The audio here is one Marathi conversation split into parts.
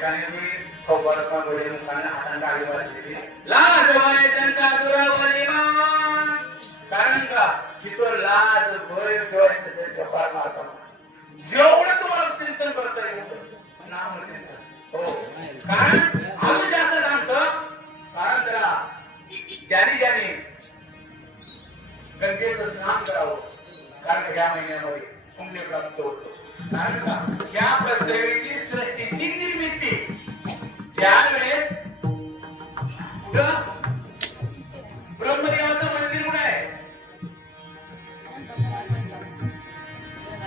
ठिकाणी मी खबरचा वडील मुखाने हातांना आली वाजलेली लाज भय शंका दुरावली मान. कारण का तिथं लाज भय ठेवायचं कपाळ मारता जेवढं तुम्हाला चिंतन करता येईल नामचिंतन हो. कारण आम्ही जास्त सांगतो कारण त्याला ज्याने गंगेचं स्नान करावं. कारण या महिन्यामध्ये पुण्य प्राप्त होतं. कारण का या पृथ्वीची सृष्टीची निर्मिती ज्यावेळेस ब्रह्मदेवाचं मंदिर कुठे आहे.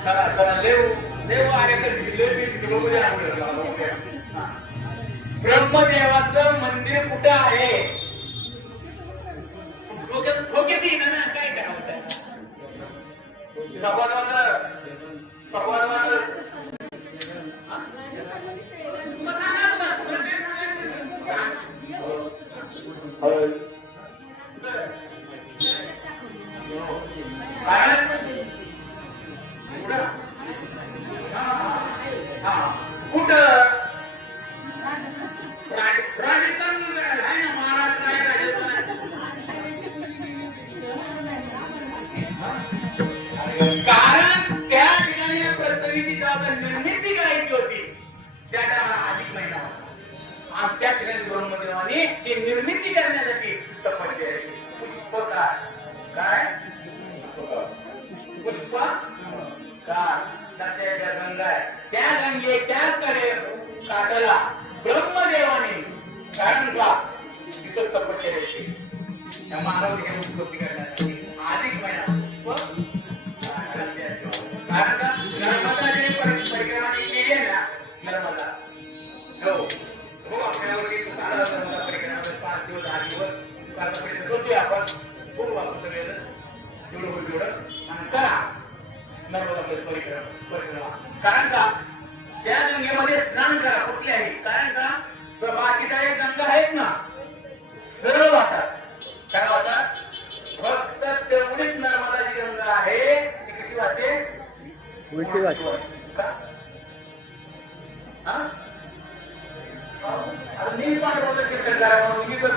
चला चला देव आले तर ब्रह्मदेवाचं मंदिर कुठे आहे. डोक्यात येईना ना काय करावं. कारण त्या ठिकाणी पृथ्वीची जबाबदारी निर्मिती करायची होती. त्या टायमाला अधिक महिना होता. त्या ठिकाणी ब्रह्मदेवाने ती निर्मिती करण्यासाठी तपस्या केली. पुष्पकार काय पुष्पकार दर्शनाच्या गंगा आहे. त्या गंगेच्याच कडे काठाला ब्रह्मदेवाने कारण का तिथं तपस्या केली. त्या मानव हे उत्पत्ती करण्यासाठी अधिक महिना कारण का नर्मदा जे परिक्रमा केली ना नर्मदा हो आपल्यावरती नर्मदा परिक्रमा 5 दिवस 10 दिवस करतो आपण खूप आपण सगळे जेवढं होईल तेवढं आणि करा नर्मदा परिक्रमा. कारण का त्या गंगेमध्ये स्नान करा कुठल्याही. कारण का बाकीच्या गंगा आहेत ना सरळ वाहतात. काय वाहतात फक्त तेवढीच नर्मदा जी गंगा आहे ती कशी वाहते उलटी वाहते. मी पण कीर्तन करा म्हणून मी पण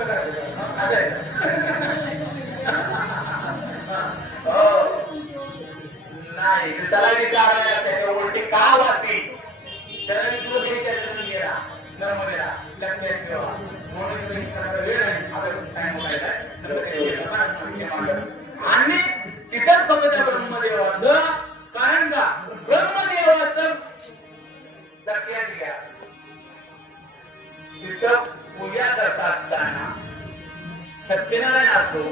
नाही त्याला त्याच्या उलटी का वाहते त्याला गेला नर्मदेला लक्षात ठेवा. म्हणून वेळ आणि तिथंच फक्त त्या ब्रह्मदेवाचं कारण का ब्रह्मदेवाचं लक्षात घ्या. तिथं पूजा करत असताना सत्यनारायण असो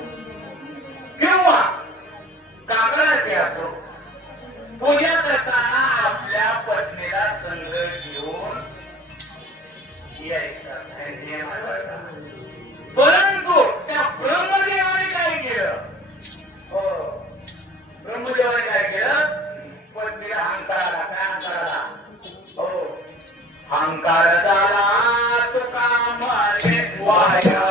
किंवा काकडाचे असो पूजा करताना आपल्या पत्नीला संग घेऊन यायचा नियम आहे. परंतु त्या ब्रह्मदेवाने काय केलं हो ब्रह्मदेवाने काय केलं पत्नीला अहंकाराला काय अहंकाराला हो अहंकार झाला तुका मारे वाया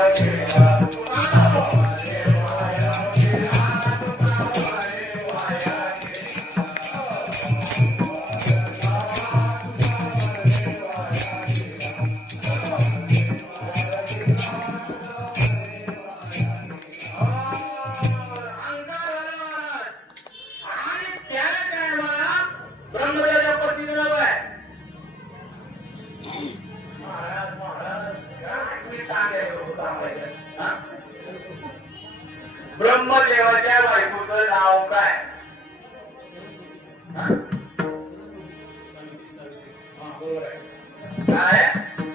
ब्रह्मदेवाच्या बायकोचं नाव काय काय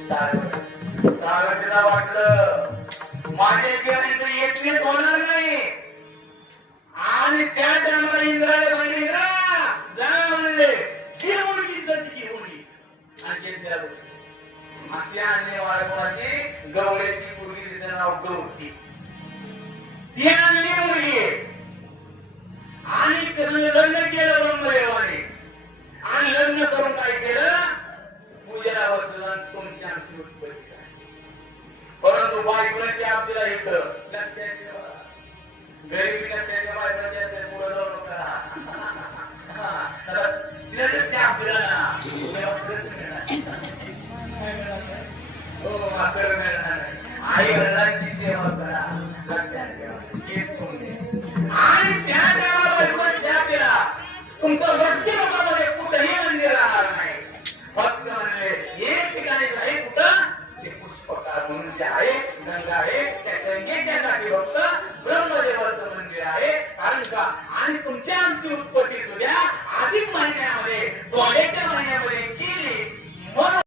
सावित्रीला वाटलं माझ्याशिवाय एकटीच होणार नाही. आणि त्या टायमाला इंद्राने सांगितले इंद्रा जा म्हणले जी मुलगी सती होती आणि त्या आणली बाळकोणाची गवळ्याची मुलगी तिचं नाव गौरी ती आणली मुलगी आणि तिचं लग्न केलं ब्रह्मदेवाने. आणि लग्न करून काय केलं पूजेला बसलं तुमची आमची उत्पत्ती काय. परंतु बायकोला शाप दिला येतं लक्षात ठेवा. गरीबी लक्षात बायकोच्या पुढे जाऊ नका. तिला शाप दिला ना भाकर मिळणार नाही. आई वडिलांची सेवा करा, लक्षात ठेवा. हेच पुण्य. आणि त्या देवाला लक्षात दिला तुमचं भक्ती लोकांमध्ये कुठेही मंदिर राहणार नाही. फक्त म्हणजे एक ठिकाणी आहे कुठं ते पुष्पकार म्हणून जे आहे गंगा आहे त्या गंगेच्या जागी फक्त ब्रह्मदेवाचं मंदिर आहे. कारण का आणि तुमची आमची उत्पत्ती सुद्धा अधिक महिन्यामध्ये दोंड्याच्या महिन्यामध्ये